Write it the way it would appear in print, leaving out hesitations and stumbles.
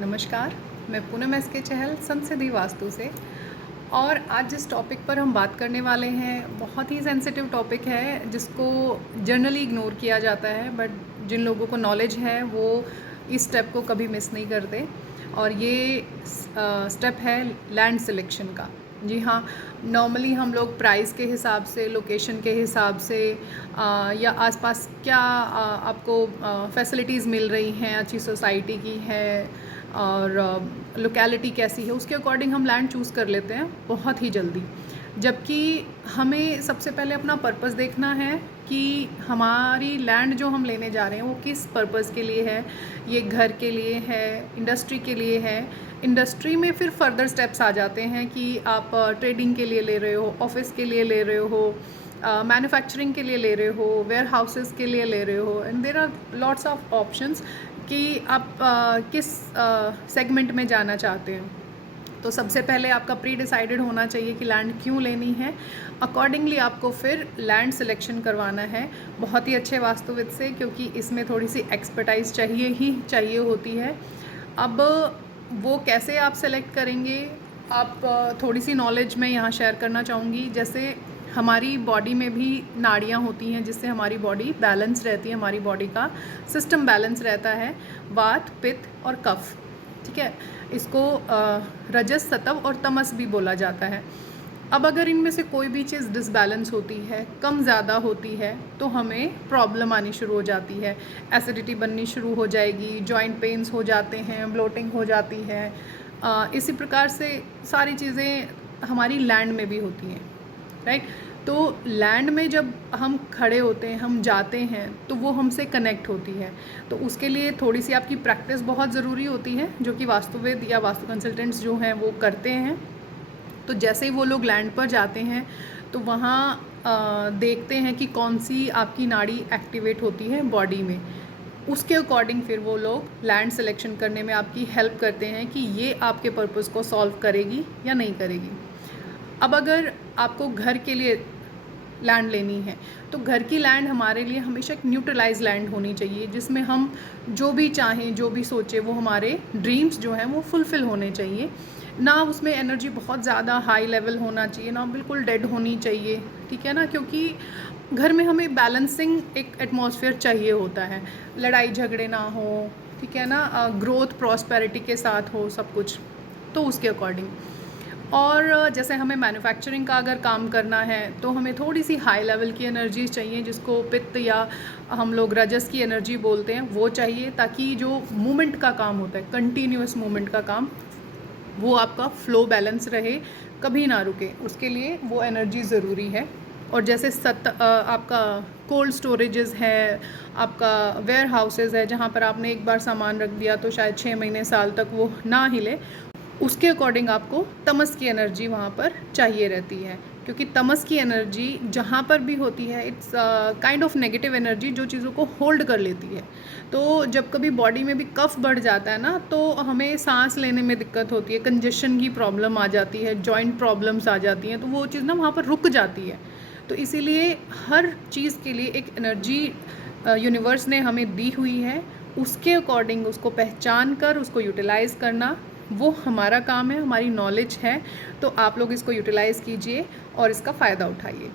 नमस्कार, मैं पूनम एस के चहल संसिद्धि वास्तु से। और आज जिस टॉपिक पर हम बात करने वाले हैं बहुत ही सेंसिटिव टॉपिक है जिसको जनरली इग्नोर किया जाता है, बट जिन लोगों को नॉलेज है वो इस स्टेप को कभी मिस नहीं करते। और ये स्टेप है लैंड सिलेक्शन का। जी हाँ, नॉर्मली हम लोग प्राइस के हिसाब से, लोकेशन के हिसाब से या आसपास क्या आपको फैसिलिटीज़ मिल रही हैं, अच्छी सोसाइटी की है और लोकेलिटी कैसी है, उसके अकॉर्डिंग हम लैंड चूज़ कर लेते हैं बहुत ही जल्दी। जबकि हमें सबसे पहले अपना पर्पस देखना है कि हमारी लैंड जो हम लेने जा रहे हैं वो किस पर्पस के लिए है। ये घर के लिए है, इंडस्ट्री के लिए है। इंडस्ट्री में फिर फर्दर स्टेप्स आ जाते हैं कि आप ट्रेडिंग के लिए ले रहे हो, ऑफिस के लिए ले रहे हो, मैन्युफैक्चरिंग के लिए ले रहे हो, वेयर हाउसेस के लिए ले रहे हो, and there are lots of options कि आप किस सेगमेंट में जाना चाहते हैं। तो सबसे पहले आपका प्री डिसाइडेड होना चाहिए कि लैंड क्यों लेनी है। अकॉर्डिंगली आपको फिर लैंड सिलेक्शन करवाना है बहुत ही अच्छे वास्तुविद से, क्योंकि इसमें थोड़ी सी एक्सपर्टाइज चाहिए होती है। अब वो कैसे आप सेलेक्ट करेंगे, आप थोड़ी सी नॉलेज मैं यहाँ शेयर करना चाहूँगी। जैसे हमारी बॉडी में भी नाड़ियाँ होती हैं जिससे हमारी बॉडी बैलेंस रहती है, हमारी बॉडी का सिस्टम बैलेंस रहता है। वात, पित्त और कफ, ठीक है। इसको रजस, सत्व और तमस भी बोला जाता है। अब अगर इनमें से कोई भी चीज़ डिसबैलेंस होती है, कम ज़्यादा होती है, तो हमें प्रॉब्लम आनी शुरू हो जाती है। एसिडिटी बननी शुरू हो जाएगी, जॉइंट पेन्स हो जाते हैं, ब्लोटिंग हो जाती है। इसी प्रकार से सारी चीज़ें हमारी लैंड में भी होती हैं, राइट। तो लैंड में जब हम खड़े होते हैं, हम जाते हैं, तो वो हमसे कनेक्ट होती है। तो उसके लिए थोड़ी सी आपकी प्रैक्टिस बहुत ज़रूरी होती है, जो कि वास्तुविद या वास्तु कंसल्टेंट्स जो हैं वो करते हैं। तो जैसे ही वो लोग लैंड पर जाते हैं तो वहाँ देखते हैं कि कौन सी आपकी नाड़ी एक्टिवेट होती है बॉडी में। उसके अकॉर्डिंग फिर वो लोग लैंड सिलेक्शन करने में आपकी हेल्प करते हैं कि ये आपके पर्पज़ को सॉल्व करेगी या नहीं करेगी। अब अगर आपको घर के लिए लैंड लेनी है तो घर की लैंड हमारे लिए हमेशा एक न्यूट्रलाइज लैंड होनी चाहिए, जिसमें हम जो भी चाहें, जो भी सोचें, वो हमारे ड्रीम्स जो हैं वो फुलफ़िल होने चाहिए। ना उसमें एनर्जी बहुत ज़्यादा हाई लेवल होना चाहिए, ना बिल्कुल डेड होनी चाहिए, ठीक है ना। क्योंकि घर में हमें बैलेंसिंग एक एटमॉस्फेयर चाहिए होता है, लड़ाई झगड़े ना हो, ठीक है ना, ग्रोथ प्रॉस्पेरिटी के साथ हो सब कुछ। तो उसके अकॉर्डिंग, और जैसे हमें मैन्युफैक्चरिंग का अगर काम करना है तो हमें थोड़ी सी हाई लेवल की एनर्जी चाहिए, जिसको पित्त या हम लोग रजस की एनर्जी बोलते हैं, वो चाहिए, ताकि जो मूवमेंट का काम होता है, कंटिन्यूस मूवमेंट का काम, वो आपका फ्लो बैलेंस रहे, कभी ना रुके। उसके लिए वो एनर्जी ज़रूरी है। और जैसे आपका कोल्ड स्टोरेजेस है, आपका वेयर हाउसेज़ है, जहाँ पर आपने एक बार सामान रख दिया तो शायद 6 महीने साल तक वो ना हिले, उसके अकॉर्डिंग आपको तमस की एनर्जी वहाँ पर चाहिए रहती है। क्योंकि तमस की एनर्जी जहाँ पर भी होती है, it's kind of negative energy जो चीज़ों को होल्ड कर लेती है। तो जब कभी बॉडी में भी कफ बढ़ जाता है ना, तो हमें सांस लेने में दिक्कत होती है, कंजेशन की प्रॉब्लम आ जाती है, जॉइंट प्रॉब्लम्स आ जाती हैं, तो वो चीज़ ना वहाँ पर रुक जाती है। तो इसीलिए हर चीज़ के लिए एक एनर्जी यूनिवर्स ने हमें दी हुई है, उसके अकॉर्डिंग उसको पहचान कर उसको यूटिलाइज़ करना वो हमारा काम है, हमारी नॉलेज है। तो आप लोग इसको यूटिलाइज़ कीजिए और इसका फ़ायदा उठाइए।